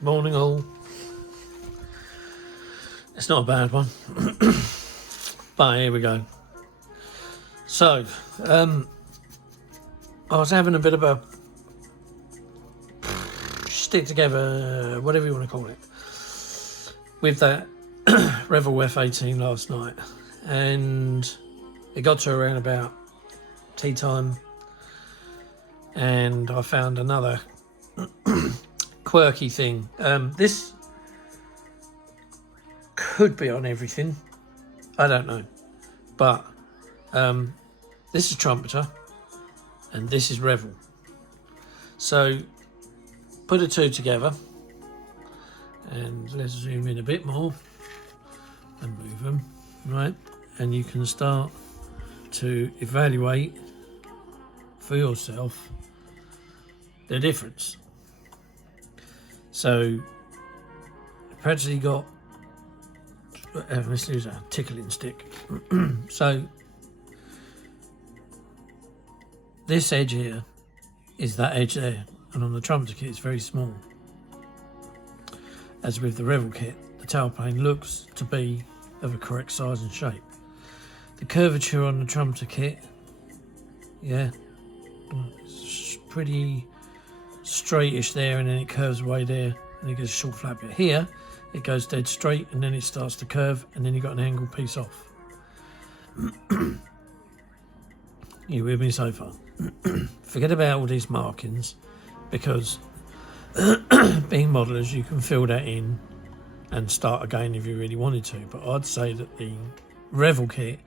Morning all. It's not a bad one. But here we go. So, I was having a bit of a stick together, whatever you want to call it, with that Revell F-18 last night, and it got to around about tea time, and I found another quirky thing. This could be on everything, I don't know, but this is trumpeter and this is Revell. So put the two together and let's zoom in a bit more and move them, right? And you can start to evaluate for yourself the difference. So I've actually got, let's use a tickling stick. So this edge here is that edge there, and on the trumpeter kit it's very small. As with the Revell kit, the tailplane looks to be of a correct size and shape. The curvature on the trumpeter kit, yeah, it's pretty straightish there, and then it curves away there, and it gets a short flap bit. Here it goes dead straight, and then it starts to curve, and then you've got an angle piece off. You with me so far? Forget about all these markings, because being modelers you can fill that in and start again if you really wanted to, but I'd say that the Revell kit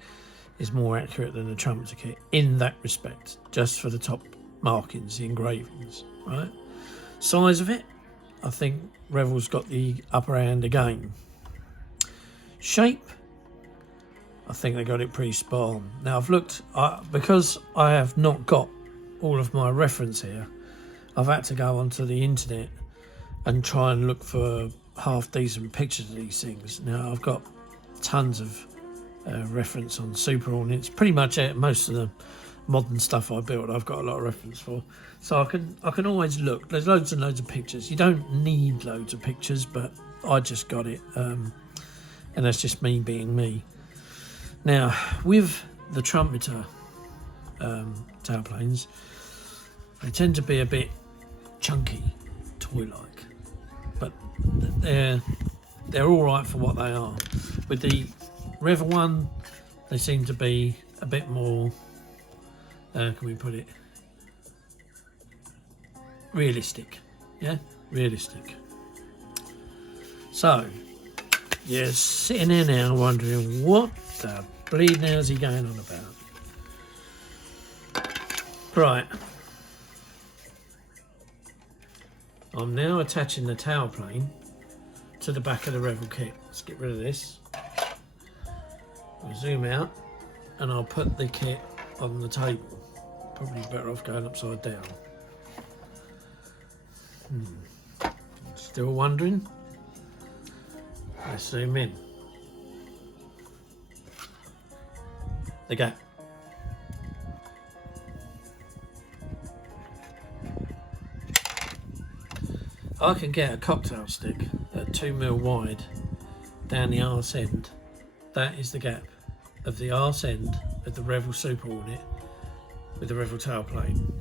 is more accurate than the trumpeter kit in that respect, just for the top markings, the engravings, right? Size of it, I think Revell's got the upper hand again. Shape, I think they got it pretty spot on. Now I've looked, because I have not got all of my reference here, I've had to go onto the internet and try and look for half decent pictures of these things. Now I've got tons of reference on super hornets, pretty much most of the modern stuff I built I've got a lot of reference for, so I can always look. There's loads and loads of pictures. You don't need loads of pictures, but I just got it, and that's just me being me. Now with the trumpeter tailplanes, they tend to be a bit chunky, toy-like, but they're all right for what they are. With the Revell one, they seem to be a bit more, can we put it, realistic. Yeah, realistic. So you're sitting there now wondering what the bleed now is he going on about? Right, I'm now attaching the tailplane to the back of the Revell kit. Let's get rid of this. I'll zoom out and I'll put the kit on the table. Probably better off going upside down. Still wondering? Let's zoom in. The gap. I can get a cocktail stick at 2mm wide down the arse end. That is the gap of the arse end of the Revell Super Hornet with the Revell tailplane.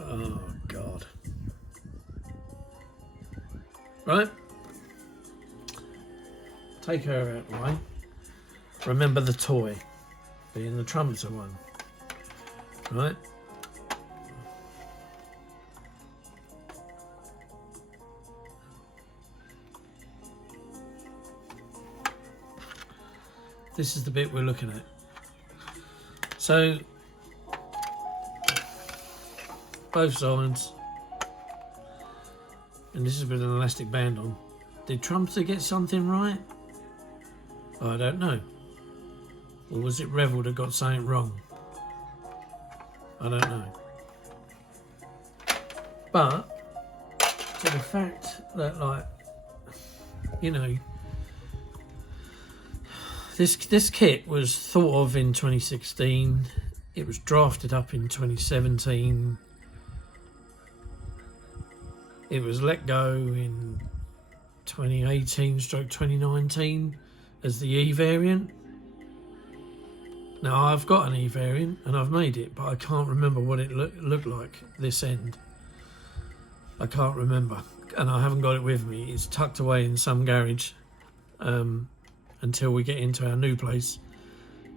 Oh God. Right, take her out of the way. Remember the toy being the trumpeter one, right? This is the bit we're looking at. So both sides, and this is with an elastic band on. Did trumpeter get something right? I don't know. Or was it Revell that got something wrong? I don't know. But to the fact that, like, you know, this kit was thought of in 2016. It was drafted up in 2017. It was let go in 2018/2019 as the E variant. Now I've got an E variant and I've made it, but I can't remember what it looked like this end. I can't remember, and I haven't got it with me. It's tucked away in some garage until we get into our new place,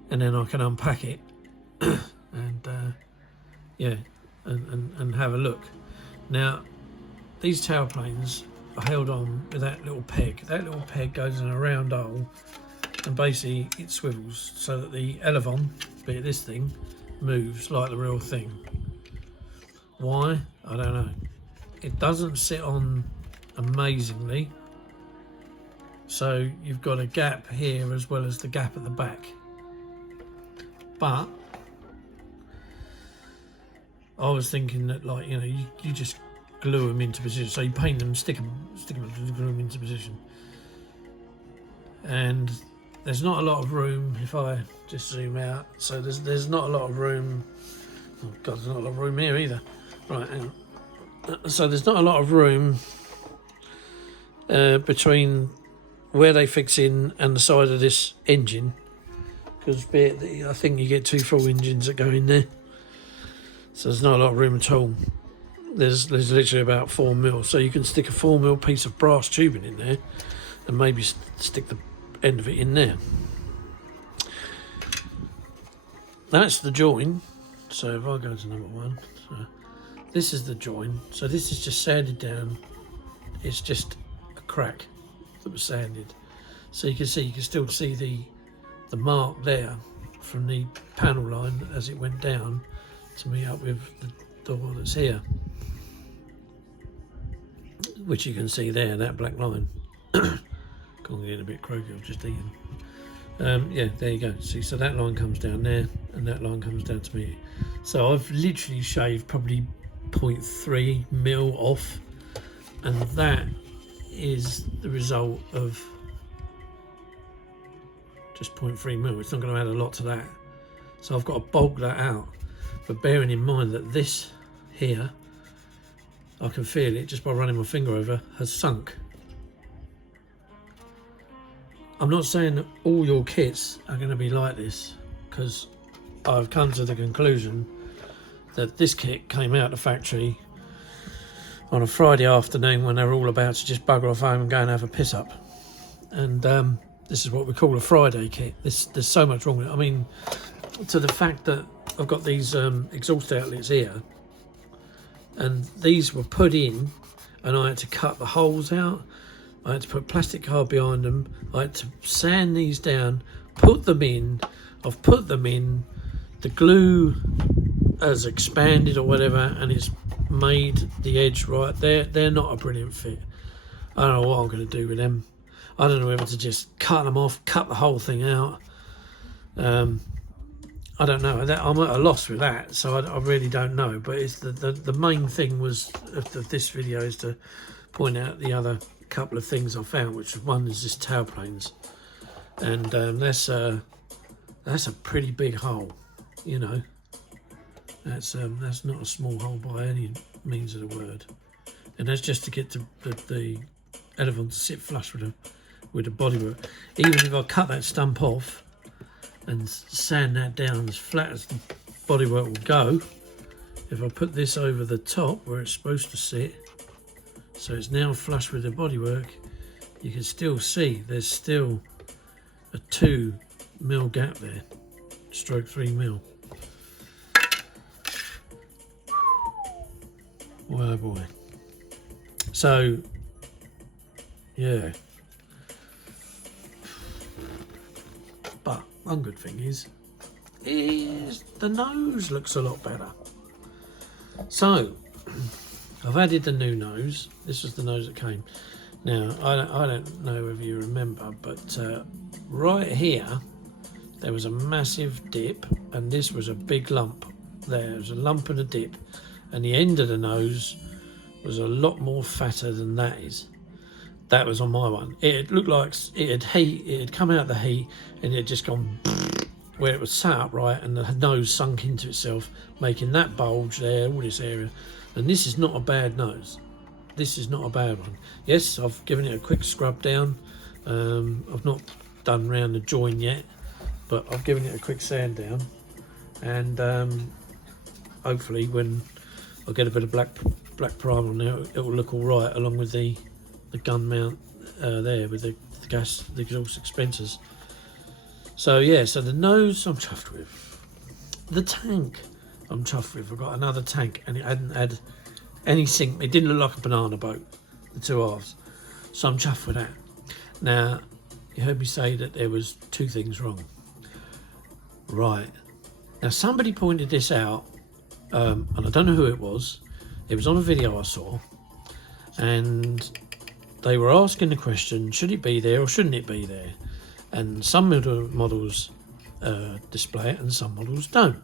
and then I can unpack it and yeah, and have a look. Now these tailplanes are held on with that little peg. That little peg goes in a round hole, and basically it swivels so that the elevon, be it this thing, moves like the real thing. Why? I don't know. It doesn't sit on amazingly, so you've got a gap here as well as the gap at the back. But I was thinking that, like, you know, you just glue them into position. So you paint them, stick them, glue them into position. And there's not a lot of room. If I just zoom out, so there's not a lot of room. Oh God, there's not a lot of room here either. Right, hang on. So there's not a lot of room between where they fix in and the side of this engine, because I think you get 2 full engines that go in there. So there's not a lot of room at all. There's literally about 4 mil. So you can stick a 4 mil piece of brass tubing in there and maybe stick the end of it in there. That's the join. So if I go to number 1, so this is the join. So this is just sanded down. It's just a crack that was sanded. So you can still see the mark there from the panel line as it went down to meet up with the door that's here, which you can see there, that black line. Can't get a bit croaky, I've just eaten. Yeah, there you go. See, so that line comes down there and that line comes down to me. So I've literally shaved probably 0.3 mil off, and that is the result of just 0.3 mil. It's not going to add a lot to that, so I've got to bulk that out. But bearing in mind that this here, I can feel it just by running my finger over, has sunk. I'm not saying that all your kits are going to be like this, because I've come to the conclusion that this kit came out of the factory on a Friday afternoon when they were all about to just bugger off home and go and have a piss up. And this is what we call a Friday kit. There's so much wrong with it. I mean, to the fact that I've got these exhaust outlets here, and these were put in, and I had to cut the holes out. I had to put plastic card behind them. I had to sand these down, put them in. I've put them in. The glue has expanded or whatever, and it's made the edge right. They're not a brilliant fit. I don't know what I'm going to do with them. I don't know whether to just cut them off, cut the whole thing out. I don't know. I'm at a loss with that, so I really don't know. But it's the main thing was of this video is to point out the other couple of things I found, which one is this tailplanes, and that's a pretty big hole, you know. That's not a small hole by any means of the word, and that's just to get the elevon to sit flush with the bodywork. Even if I cut that stump off and sand that down as flat as the bodywork will go, if I put this over the top where it's supposed to sit, so it's now flush with the bodywork, you can still see there's still a 2 mil gap there, stroke 3 mil. Oh boy. So yeah, but one good thing is the nose looks a lot better. So I've added the new nose. This was the nose that came. Now I don't know if you remember, but right here there was a massive dip, and this was a big lump. There was a lump and a dip, and the end of the nose was a lot more fatter than that is. That was on my one. It looked like it had come out of the heat, and it had just gone where it was sat upright, and the nose sunk into itself, making that bulge there, all this area. And this is not a bad nose. this is not a bad one. Yes, I've given it a quick scrub down. I've not done round the join yet, but I've given it a quick sand down, and hopefully when I get a bit of black primer on there, it will look all right, along with the gun mount there with the gas, the exhaust dispensers. So yeah, so the nose I'm chuffed with. The tank I'm chuffed with. I've got another tank, and it hadn't had any sink. It didn't look like a banana boat, the two halves. So I'm chuffed with that. Now, you heard me say that there was two things wrong. Right. Now, somebody pointed this out, and I don't know who it was. It was on a video I saw, and they were asking the question, should it be there or shouldn't it be there? And some models display it and some models don't.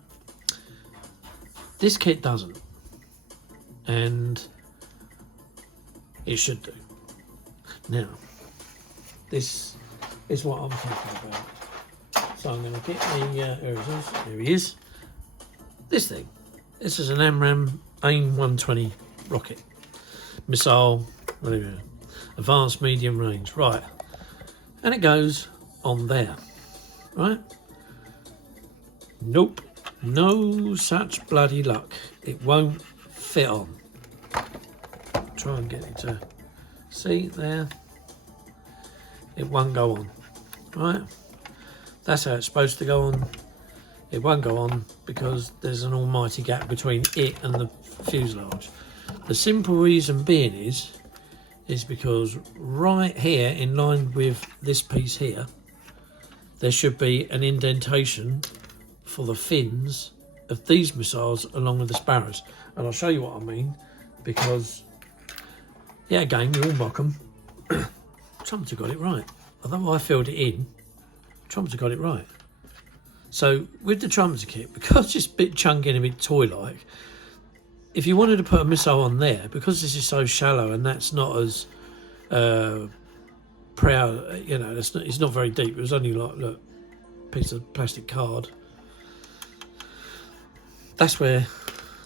This kit doesn't, and it should do. Now, this is what I'm thinking about. So I'm going to get the, here he is, this thing. This is an AMRAAM AIM 120 rocket, missile, whatever, advanced medium range, right, and it goes on there, right? Nope, no such bloody luck. It won't fit on. Try and get it to see there. It won't go on, right? That's how it's supposed to go on. It won't go on because there's an almighty gap between it and the fuselage. The simple reason being is because right here, in line with this piece here, there should be an indentation for the fins of these missiles along with the sparrows. And I'll show you what I mean, because, yeah, again, we all mock them. Trumpeter got it right. Although I filled it in, Trumpeter got it right. So with the Trumpeter kit, because it's a bit chunky and a bit toy-like, if you wanted to put a missile on there, because this is so shallow and that's not as proud, you know, it's not very deep. It was only like, look, piece of plastic card. That's where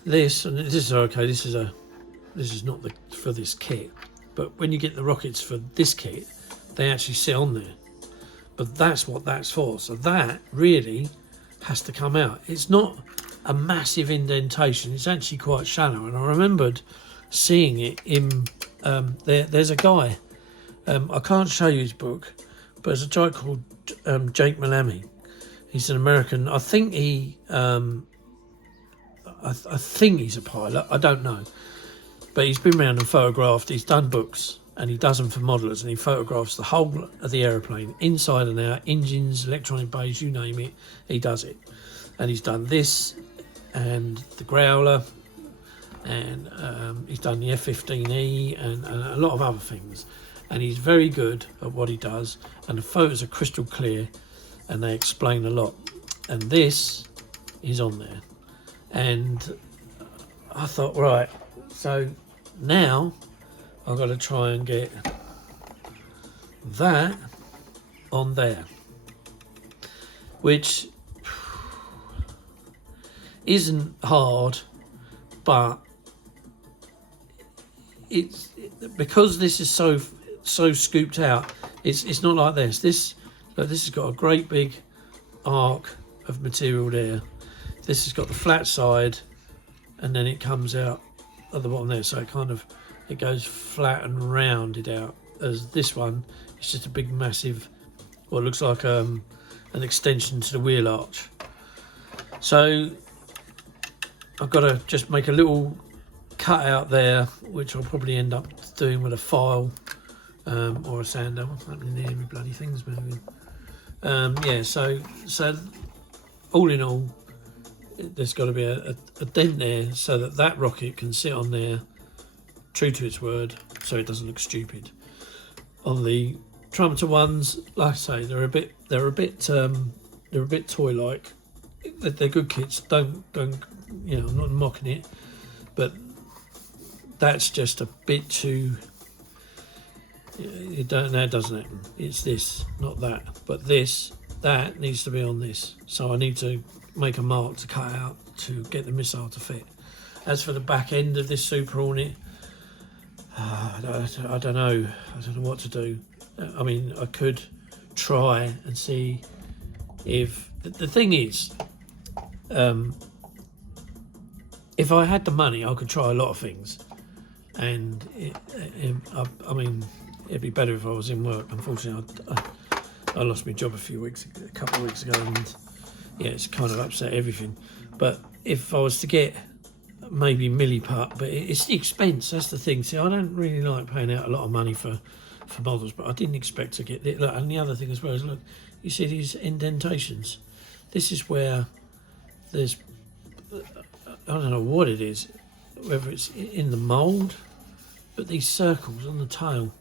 this, and this is okay. This is not for this kit, but when you get the rockets for this kit, they actually sit on there. But that's what that's for. So that really has to come out. It's not a massive indentation. It's actually quite shallow. And I remembered seeing it in there's a guy. I can't show you his book, but there's a guy called Jake Malami. He's an American. I think he. I think he's a pilot. I don't know, but he's been around and photographed. He's done books. And he does them for modelers, and he photographs the whole of the aeroplane, inside and out, engines, electronic bays, you name it, he does it. And he's done this, and the Growler, and he's done the F-15E, and a lot of other things. And he's very good at what he does, and the photos are crystal clear, and they explain a lot. And this is on there. And I thought, right, so now I've got to try and get that on there, which isn't hard, but it's because this is so scooped out. It's not like this. This has got a great big arc of material there. This has got the flat side, and then it comes out at the bottom there. So it goes flat and rounded out. As this one, it's just a big massive, what looks like an extension to the wheel arch. So I've got to just make a little cut out there, which I'll probably end up doing with a file or a sander. What's happening there? My bloody thing's moving. Yeah, so all in all, there's got to be a dent there so that rocket can sit on there, true to its word, so it doesn't look stupid. On the Trumpeter ones, like I say, they're a bit toy-like. They're good kits. Don't you know? I'm not mocking it, but that's just a bit too. That doesn't happen. It's this, not that. But that needs to be on this. So I need to make a mark to cut out to get the missile to fit. As for the back end of this Super Hornet, I don't know. I don't know what to do. I mean, I could try and see if... The thing is, if I had the money, I could try a lot of things. And, I mean, it'd be better if I was in work. Unfortunately, I lost my job a couple of weeks ago, and yeah, it's kind of upset everything. But if I was to get maybe milliput, but it's the expense, that's the thing. See, I don't really like paying out a lot of money for models, but I didn't expect to get it. Look, and the other thing as well is, look, you see these indentations? This is where there's, I don't know what it is, whether it's in the mould, but these circles on the tail,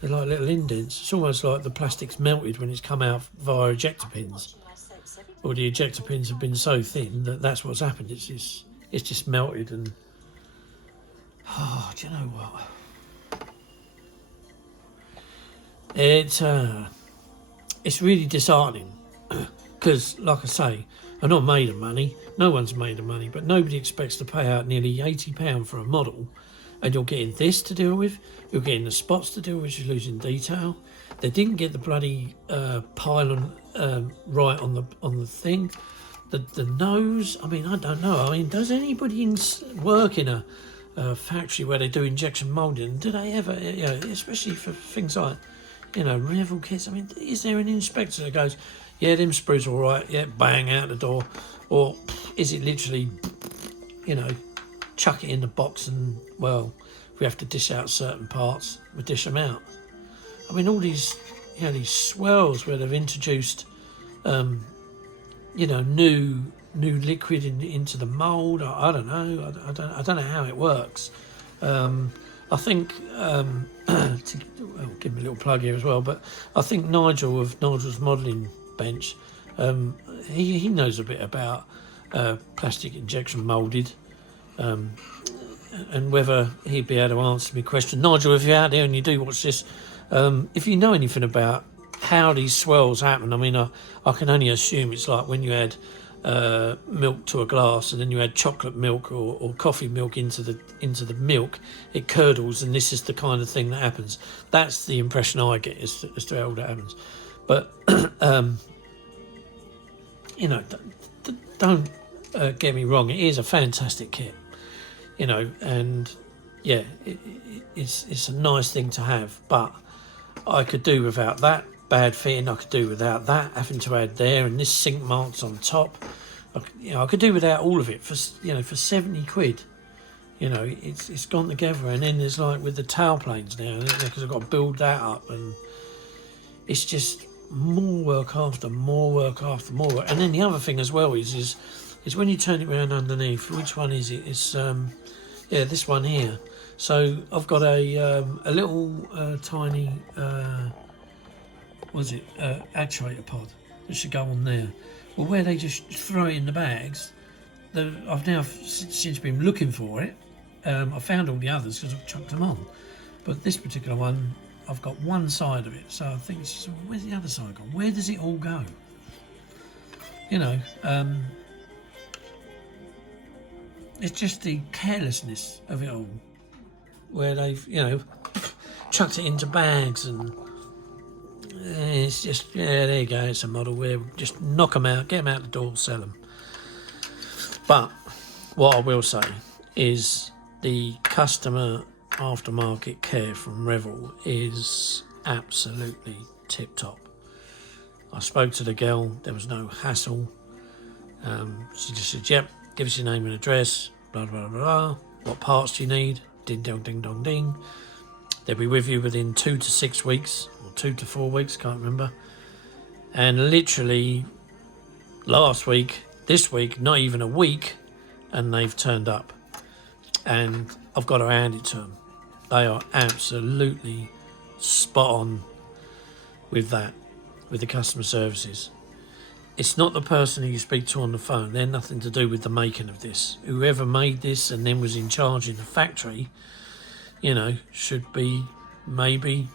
they're like little indents. It's almost like the plastic's melted when it's come out via ejector pins, or the ejector pins have been so thin that that's what's happened. It's just melted. And do you know what? It's really disheartening because, like I say, I'm not made of money. No one's made of money, but nobody expects to pay out nearly £80 for a model, and you're getting this to deal with. You're getting the spots to deal with, which is losing detail. They didn't get the bloody pylon right on the thing. The nose. I mean, I don't know. I mean, does anybody work in a factory where they do injection moulding? Do they ever? You know, especially for things like, you know, Revell kits. I mean, is there an inspector that goes, yeah, them sprues all right, yeah, bang, out the door? Or is it literally, you know, chuck it in the box and, well, if we have to dish out certain parts, we dish them out? I mean, all these, you know, these swells where they've introduced, you know, new liquid into the mould. I don't know. I don't know how it works. I think, give me a little plug here as well, but I think Nigel of Nigel's Modelling Bench, he knows a bit about plastic injection moulded, and whether he'd be able to answer me question. Nigel, if you're out there and you do watch this, if you know anything about how these swells happen, I mean, I can only assume it's like when you add milk to a glass and then you add chocolate milk or coffee milk into the milk, it curdles, and this is the kind of thing that happens. That's the impression I get as to how that happens. But you know, don't get me wrong, it is a fantastic kit, you know, and yeah, it's a nice thing to have, but I could do without that bad fitting. I could do without that having to add there, and this sink marks on top. I could do without all of it for, you know, for 70 quid. You know, it's gone together, and then there's like with the tail planes now, because I've got to build that up, and it's just more work after more work after more work. And then the other thing as well is when you turn it around underneath, which one is it? It's yeah, this one here. So I've got a little tiny actuator pod that should go on there. Well, where they just throw it in the bags, I've now since been looking for it. I found all the others because I've chucked them on, but this particular one, I've got one side of it, so I think it's just, where's the other side gone? Where does it all go? You know, it's just the carelessness of it all, where they've, you know, chucked it into bags, and it's just, yeah, there you go, it's a model where just knock them out, get them out the door, sell them. But what I will say is the customer aftermarket care from Revell is absolutely tip top. I spoke to the girl, there was no hassle. She just said, yep, give us your name and address, blah blah blah, what parts do you need, ding dong ding dong ding. They'll be with you within 2 to 6 weeks, or 2 to 4 weeks, can't remember. And literally last week, this week, not even a week, and they've turned up. And I've got to hand it to them. They are absolutely spot on with that, with the customer services. It's not the person who you speak to on the phone. They're nothing to do with the making of this. Whoever made this and then was in charge in the factory, you know, should be maybe,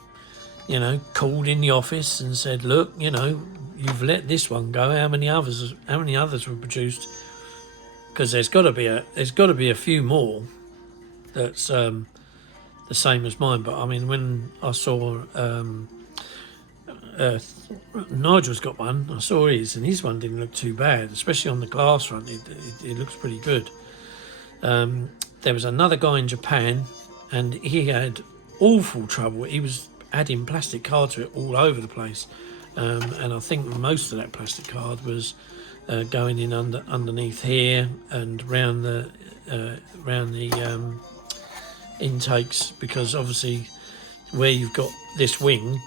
you know, called in the office and said, look, you know, you've let this one go. How many others were produced? Because there's got to be a few more that's the same as mine. But I mean, when I saw Nigel's got one, I saw his, and his one didn't look too bad, especially on the glass front. It looks pretty good. There was another guy in Japan, and he had awful trouble. He was adding plastic card to it all over the place, and I think most of that plastic card was going in underneath here and round the intakes, because obviously where you've got this wing,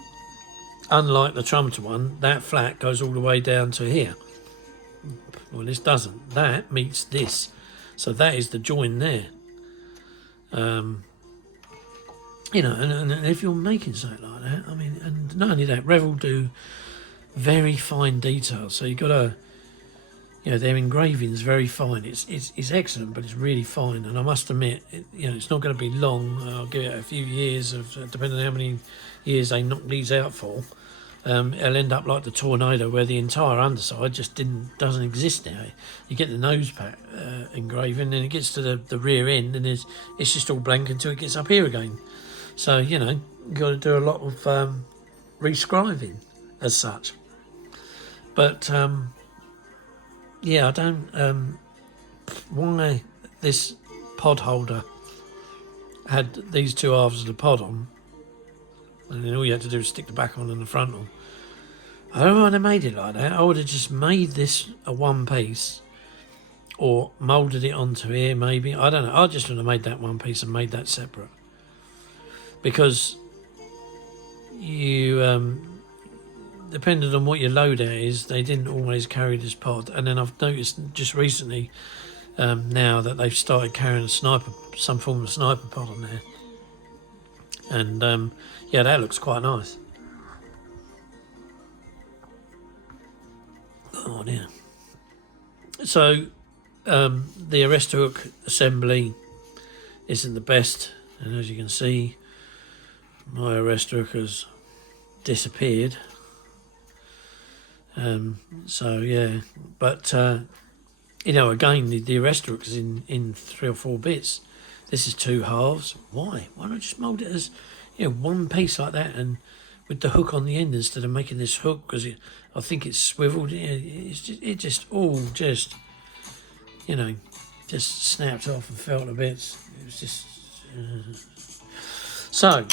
unlike the trumpeter one, that flat goes all the way down to here. Well, this doesn't. That meets this, so that is the join there. You know, and if you're making something like that, I mean, and not only that, Revell do very fine details. So you've got to, you know, their engraving's very fine. It's excellent, but it's really fine. And I must admit, you know, it's not going to be long. I'll give it a few years of, depending on how many years they knock these out for. It'll end up like the Tornado, where the entire underside just doesn't exist now. You get the nose pack engraving, and it gets to the rear end, and it's just all blank until it gets up here again. So, you know, you've got to do a lot of rescribing as such. But yeah, I don't why this pod holder had these two halves of the pod on, and then all you had to do was stick the back on and the front on. I don't know why they made it like that. I would have just made this a one piece, or moulded it onto here maybe. I don't know. I just would have made that one piece and made that separate, because you depending on what your loadout is, they didn't always carry this pod. And then I've noticed just recently now that they've started carrying a sniper, some form of sniper pod on there, and yeah, that looks quite nice. Oh dear. So the arrestor hook assembly isn't the best, and as you can see, my arrestor hook has disappeared. So yeah, but you know, again, the arrestor hook is in 3 or 4 bits. This is 2 halves. Why not just mould it as, you know, one piece like that, and with the hook on the end instead of making this hook, because I think it's swiveled. It just all just, you know, just snapped off and fell to bits. It was just so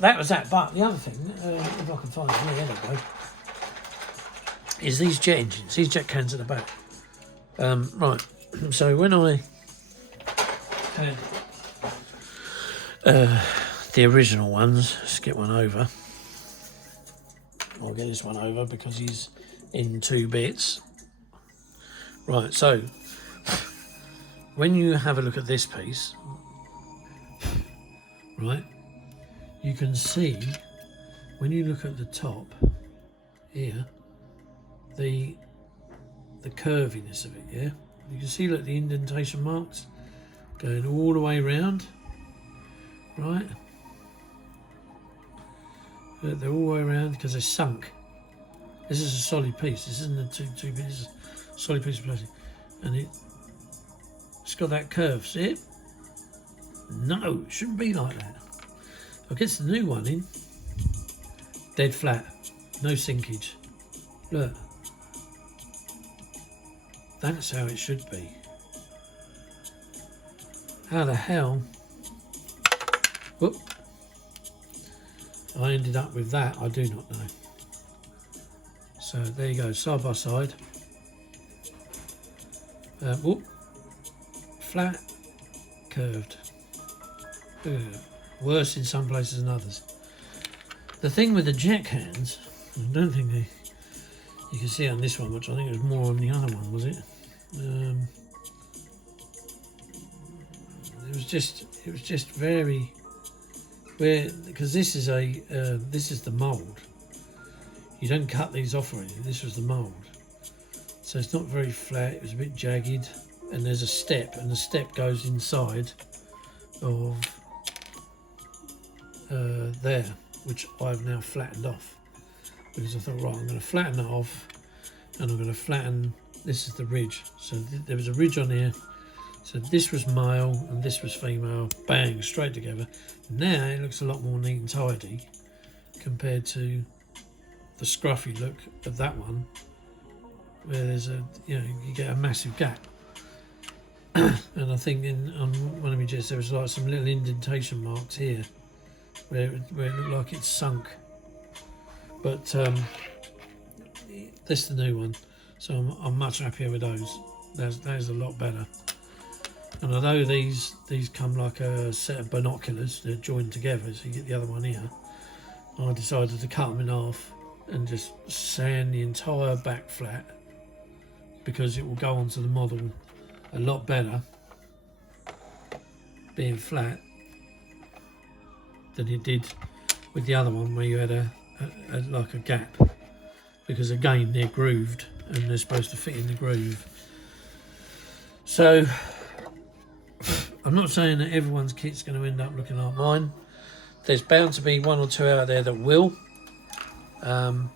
that was that. But the other thing, if I can find it, there we go, is these jet engines, these jet cans at the back. Right. So when I had the original ones, let's get one over. I'll get this one over because he's in 2 bits. Right, so when you have a look at this piece, right, you can see, when you look at the top here, the curviness of it, yeah? You can see, look, the indentation marks going all the way around, right? They're all the way around because they're sunk. This is a solid piece. This isn't a two bit. This is a solid piece of plastic, and it's got that curve. See it? No, it shouldn't be like that. I guess the new one in, dead flat, no sinkage. Look, that's how it should be. How the hell? Whoop. I ended up with that, I do not know. So there you go, side by side. Whoop. Flat, curved. Worse in some places than others. The thing with the jet cans, I don't think you can see it on this one, which I think it was more on the other one, was it? It was just very, because this is the mould. You don't cut these off or anything. This was the mould, so it's not very flat. It was a bit jagged, and there's a step, and the step goes inside of there, which I've now flattened off, because I thought, right, I'm going to flatten that off, and I'm going to flatten. This is the ridge. So there was a ridge on here, So this was male and this was female, bang, straight together. Now it looks a lot more neat and tidy compared to the scruffy look of that one, where there's a, you get a massive gap. And I think on one of my jets there was like some little indentation marks here where it looked like it's sunk. But this is the new one, so I'm much happier with those. That's a lot better. And although these come like a set of binoculars, they're joined together, so you get the other one here, I decided to cut them in half and just sand the entire back flat, because it will go onto the model a lot better being flat than it did with the other one where you had a like a gap, because again they're grooved and they're supposed to fit in the groove. So I'm not saying that everyone's kit's going to end up looking like mine. There's bound to be one or two out there that will. I'm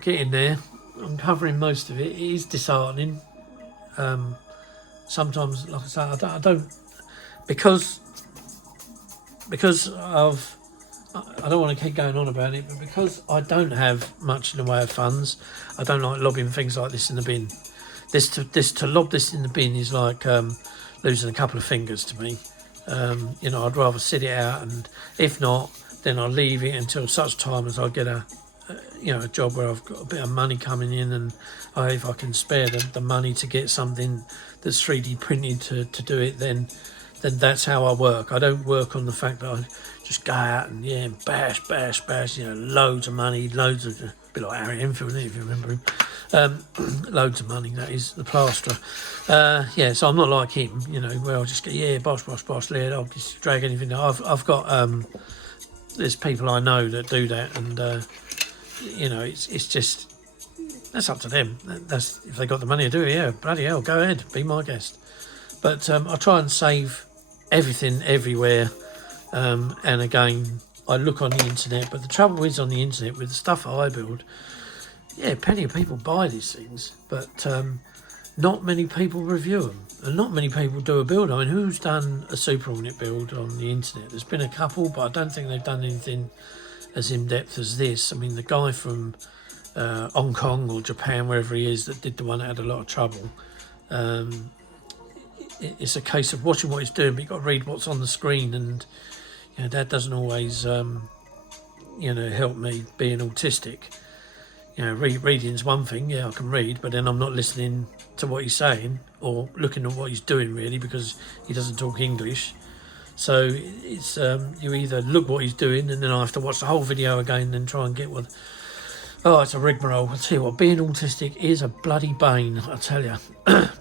getting there. I'm covering most of it. It is disheartening. Sometimes, like I say, I don't because of, I don't want to keep going on about it, but because I don't have much in the way of funds, I don't like lobbing things like this in the bin. To lob this in the bin is like losing a couple of fingers to me. I'd rather sit it out, and if not, then I'll leave it until such time as I get a job where I've got a bit of money coming in, and if I can spare the money to get something that's 3D printed to do it, then that's how I work. I don't work on the fact that I just go out and bash, loads of money, a bit like Harry Enfield, if you remember him. Loads of money, that is, the plasterer. So I'm not like him, where I'll just go, bosh, let it, I'll just drag anything down. I've got, there's people I know that do that, and, it's just, that's up to them. That's if they got the money to do it, yeah, bloody hell, go ahead, be my guest. But I try and save everything everywhere, and again, I look on the internet, but the trouble is on the internet with the stuff that I build, plenty of people buy these things, but not many people review them, and not many people do a build. I mean, who's done a Super Hornet build on the internet? There's been a couple, but I don't think they've done anything as in-depth as this. I mean, the guy from Hong Kong or Japan, wherever he is, that did the one that had a lot of trouble, it's a case of watching what he's doing, but you've got to read what's on the screen, and that doesn't always help me being autistic. Reading's one thing, I can read, but then I'm not listening to what he's saying or looking at what he's doing, really, because he doesn't talk English. So it's you either look what he's doing, and then I have to watch the whole video again and then try and get what. Oh, it's a rigmarole. I'll tell you what, being autistic is a bloody bane, I tell you.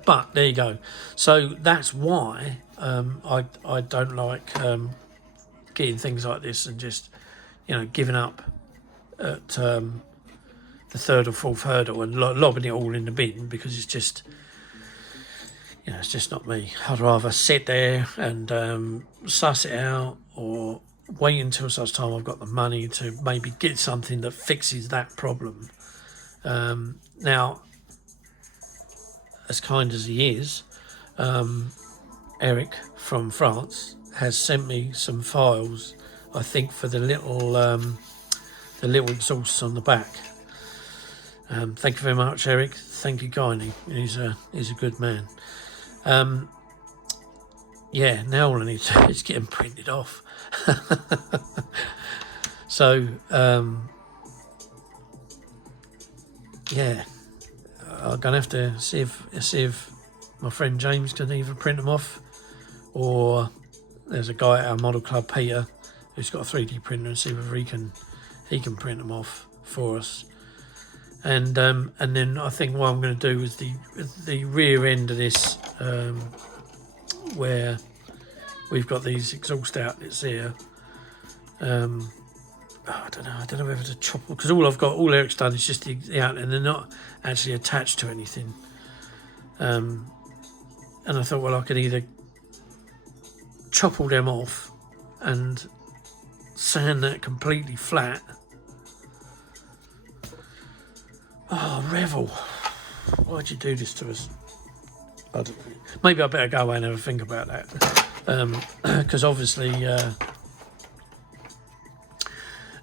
But there you go. So that's why I don't like getting things like this and just, giving up at the third or fourth hurdle and lobbing it all in the bin, because it's just, it's just not me. I'd rather sit there and suss it out, or wait until such time I've got the money to maybe get something that fixes that problem. Now, as kind as he is, Eric from France has sent me some files, I think, for the little exhausts on the back. Thank you very much, Eric. Thank you kindly. He's a good man. Now all I need to do is get them printed off. So I'm gonna have to see if my friend James can either print them off, or there's a guy at our model club, Peter, who's got a 3D printer, and see whether he can print them off for us. And then I think what I'm going to do is the rear end of this, where we've got these exhaust outlets here. I don't know whether to chop, because all Eric's done is just the outlet, and they're not actually attached to anything. And I thought, well, I could either chop all them off and sand that completely flat. Oh, Revell, why'd you do this to us? I don't know. Maybe I better go away and have a think about that, because obviously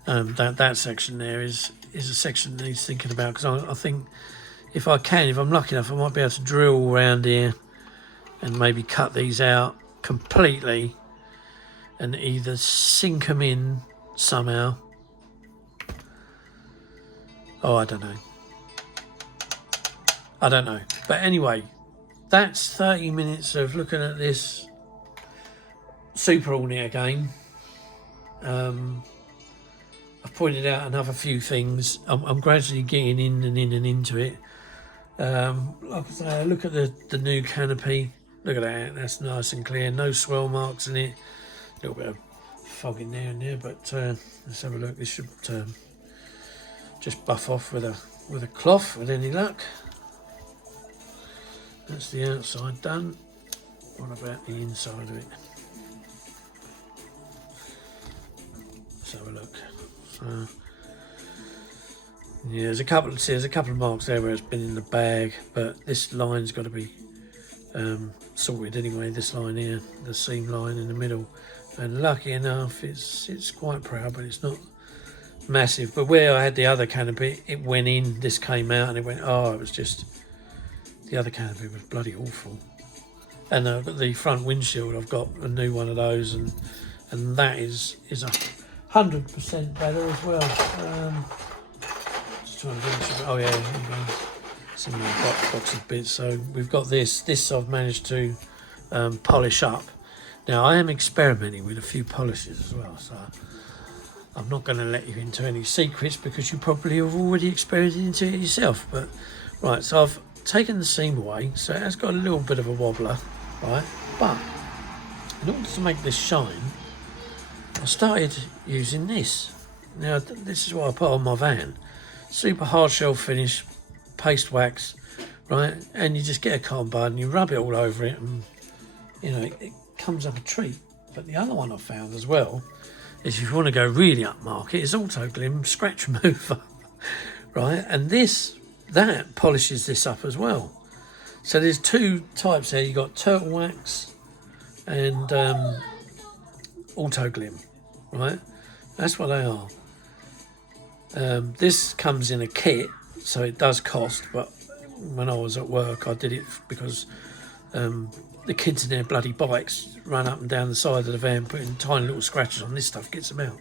that section there is a section that needs thinking about, because I think if I'm lucky enough, I might be able to drill around here and maybe cut these out completely and either sink them in somehow. Oh, I don't know. But anyway, that's 30 minutes of looking at this Super Hornet again. I've pointed out another few things. I'm gradually getting in and into it. Like I say, look at the new canopy. Look at that, that's nice and clear. No swell marks in it. A little bit of fog in there and there, but let's have a look. This should just buff off with a cloth with any luck. That's the outside done. What about the inside of it? Let's have a look. So, yeah, there's a couple of marks there where it's been in the bag, but this line's got to be sorted anyway. This line here, the seam line in the middle, and lucky enough, it's quite proud, but it's not massive. But where I had the other canopy, it went in, this came out, and it went. Oh, it was just. The other canopy was bloody awful. And the front windshield, I've got a new one of those, and that is 100% better as well. Just trying to finish. Oh yeah, some more box of bits. So we've got this I've managed to polish up. Now I am experimenting with a few polishes as well, so I'm not going to let you into any secrets because you probably have already experienced into it yourself. But right, so I've taken the seam away, so it has got a little bit of a wobbler, right? But in order to make this shine, I started using this. Now this is what I put on my van. Super hard shell finish, paste wax, right? And you just get a cotton bud and you rub it all over it, and you know it comes up a treat. But the other one I found as well is, if you want to go really upmarket, is Auto Glim scratch remover, right? And that polishes this up as well. So there's two types there. You've got turtle wax and Auto Glim, right? That's what they are. This comes in a kit, so it does cost, but when I was at work I did it because the kids in their bloody bikes run up and down the side of the van putting tiny little scratches on. This stuff gets them out.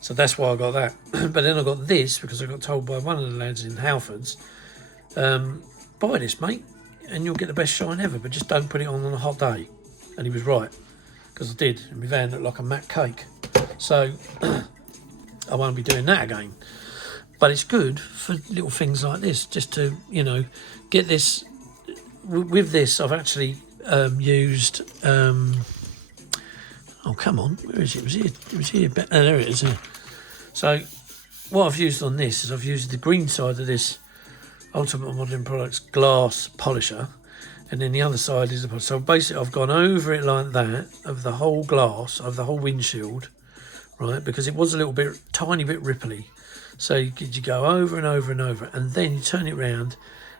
So that's why I got that. But then I got this because I got told by one of the lads in Halfords, buy this, mate, and you'll get the best shine ever, but just don't put it on a hot day. And he was right, because I did, and my van looked like a matte cake. So I won't be doing that again. But it's good for little things like this, just to, you know, get this. With this, I've actually used. Oh, come on, where is it? It was here. Oh, there it is. So what I've used on this is I've used the green side of this Ultimate Modern Products glass polisher, and then the other side is the polish. So basically I've gone over it like that, of the whole glass, of the whole windshield, right, because it was a little bit, tiny bit ripply. So you go over and over and over, and then you turn it round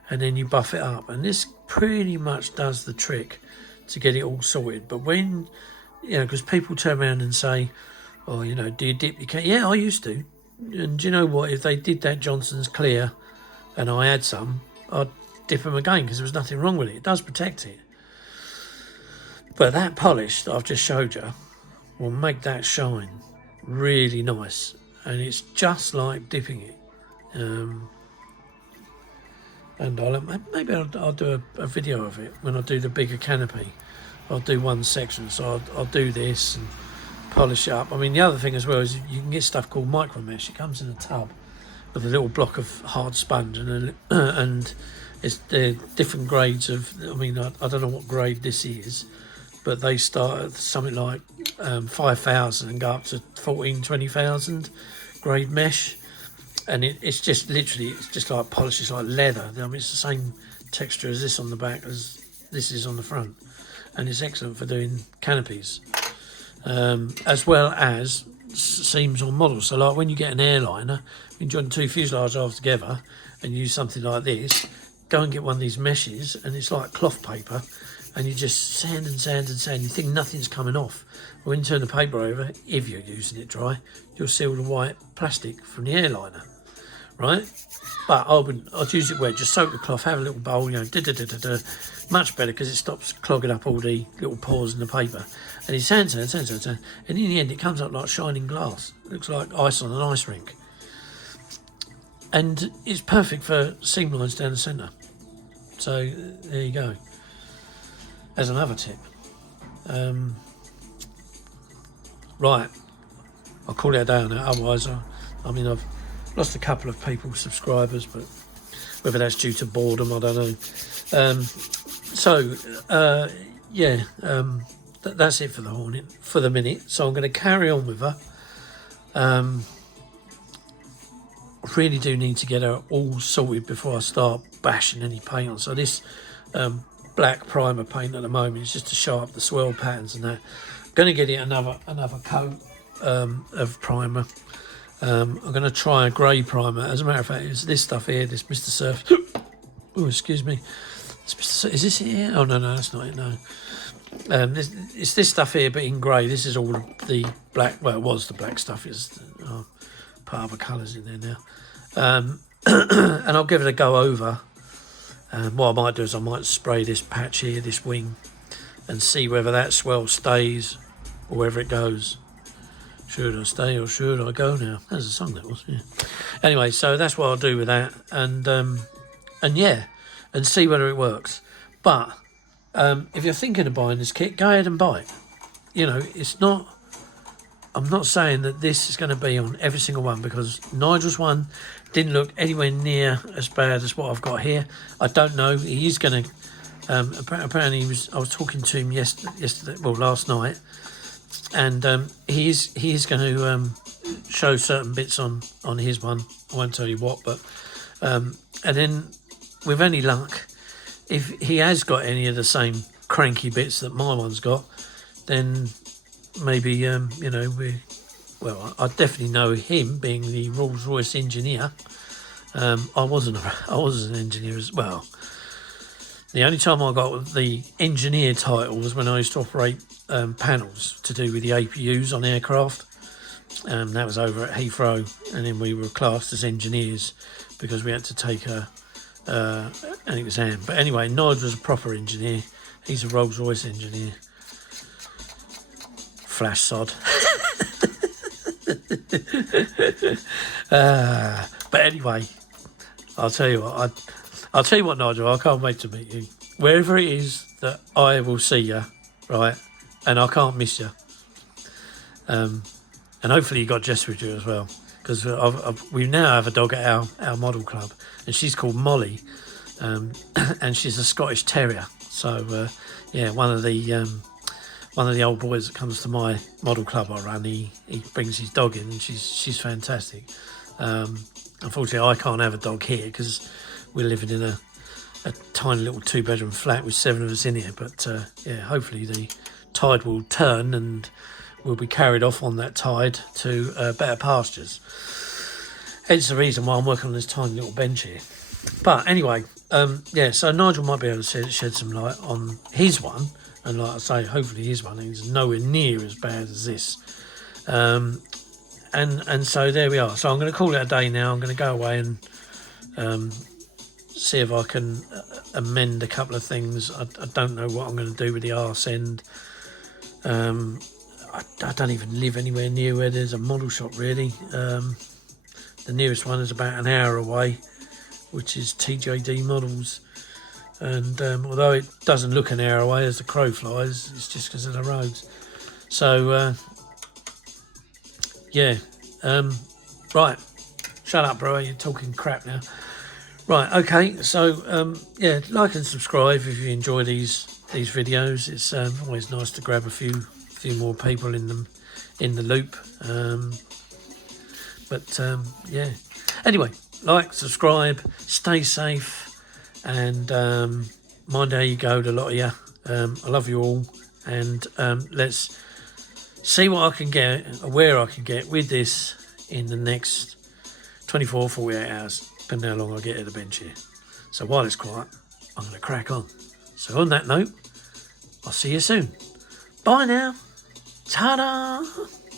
and then you buff it up, and this pretty much does the trick to get it all sorted. But when, you know, because people turn around and say, oh, you know, do you dip your can? Yeah, I used to. And do you know what, if they did that Johnson's Clear and I had some, I'd dip them again, because there was nothing wrong with it. It does protect it. But that polish that I've just showed you will make that shine really nice, and it's just like dipping it. And I'll do a video of it when I do the bigger canopy. I'll do one section, so I'll do this and polish it up. I mean, the other thing as well is you can get stuff called micro mesh. It comes in a tub with a little block of hard sponge, and it's different grades of. I mean, I don't know what grade this is, but they start at something like 5,000 and go up to 14,000, 20,000 grade mesh. And it's just literally, it's just like polish, it's like leather. I mean, it's the same texture as this on the back as this is on the front. And it's excellent for doing canopies, as well as seams on models. So like when you get an airliner, you join two fuselage halves together and use something like this, go and get one of these meshes, and it's like cloth paper, and you just sand and sand and sand. You think nothing's coming off. When you turn the paper over, if you're using it dry, you'll see all the white plastic from the airliner, right? But I'd use it wet. Just soak the cloth, have a little bowl, you know, much better because it stops clogging up all the little pores in the paper. And you sand, and in the end, it comes up like shining glass. It looks like ice on an ice rink. And it's perfect for seam lines down the centre. So there you go. As another tip. Right, I'll call it a day on that. Otherwise, I mean, I've lost a couple of people, subscribers, but whether that's due to boredom, I don't know. That's it for the Hornet for the minute. So I'm going to carry on with her. I really do need to get her all sorted before I start bashing any paint on. So this black primer paint at the moment is just to show up the swirl patterns and that. I'm going to get it another coat of primer. I'm going to try a grey primer. As a matter of fact, it's this stuff here, this Mr. Surf. Oh, excuse me. Is this it here? Oh, no, that's not it, no. It's this stuff here, but in grey. This is all the black, well, it was the black stuff. It's put other colours in there now. And I'll give it a go over. What I might do is I might spray this patch here, this wing, and see whether that swell stays or wherever it goes. Should I stay or should I go now? That's a song that was, yeah. Anyway, so that's what I'll do with that, and see whether it works. But if you're thinking of buying this kit, go ahead and buy it. You know, it's not. I'm not saying that this is going to be on every single one, because Nigel's one didn't look anywhere near as bad as what I've got here. I don't know. He is going to. Apparently, I was talking to him last night. And he is going to show certain bits on his one. I won't tell you what, but and then with any luck, if he has got any of the same cranky bits that my one's got, then maybe I definitely know him being the Rolls-Royce engineer. I wasn't an engineer as well. The only time I got the engineer title was when I used to operate panels to do with the APUs on aircraft. That was over at Heathrow, and then we were classed as engineers because we had to take an exam. But anyway, Nigel's a proper engineer. He's a Rolls-Royce engineer. Flash sod. But anyway, I'll tell you what, Nigel, I can't wait to meet you. Wherever it is that I will see you, right? And I can't miss you. And hopefully you got Jess with you as well. Because we now have a dog at our model club. And she's called Molly. And she's a Scottish Terrier. So, one of the old boys that comes to my model club I run, he brings his dog in, and she's fantastic. Unfortunately, I can't have a dog here because we're living in a tiny little 2-bedroom flat with 7 of us in here. But hopefully the tide will turn and we'll be carried off on that tide to better pastures. Hence the reason why I'm working on this tiny little bench here. But anyway, so Nigel might be able to shed some light on his one. And like I say, hopefully his one is nowhere near as bad as this. And so there we are. So I'm going to call it a day now. I'm going to go away and see if I can amend a couple of things. I don't know what I'm going to do with the arse end. I don't even live anywhere near where there's a model shop, really. The nearest one is about an hour away, which is TJD Models. And although it doesn't look an hour away as the crow flies, it's just because of the roads. So, right. Shut up, bro. You're talking crap now. Right, okay. So, like and subscribe if you enjoy these videos. It's always nice to grab a few more people in the loop. Anyway, like, subscribe, stay safe. And mind how you go, the lot of you. I love you all. And let's see what I can get, where I can get with this in the next 24, 48 hours. Depending on how long I get at the bench here. So while it's quiet, I'm going to crack on. So on that note, I'll see you soon. Bye now. Ta-da!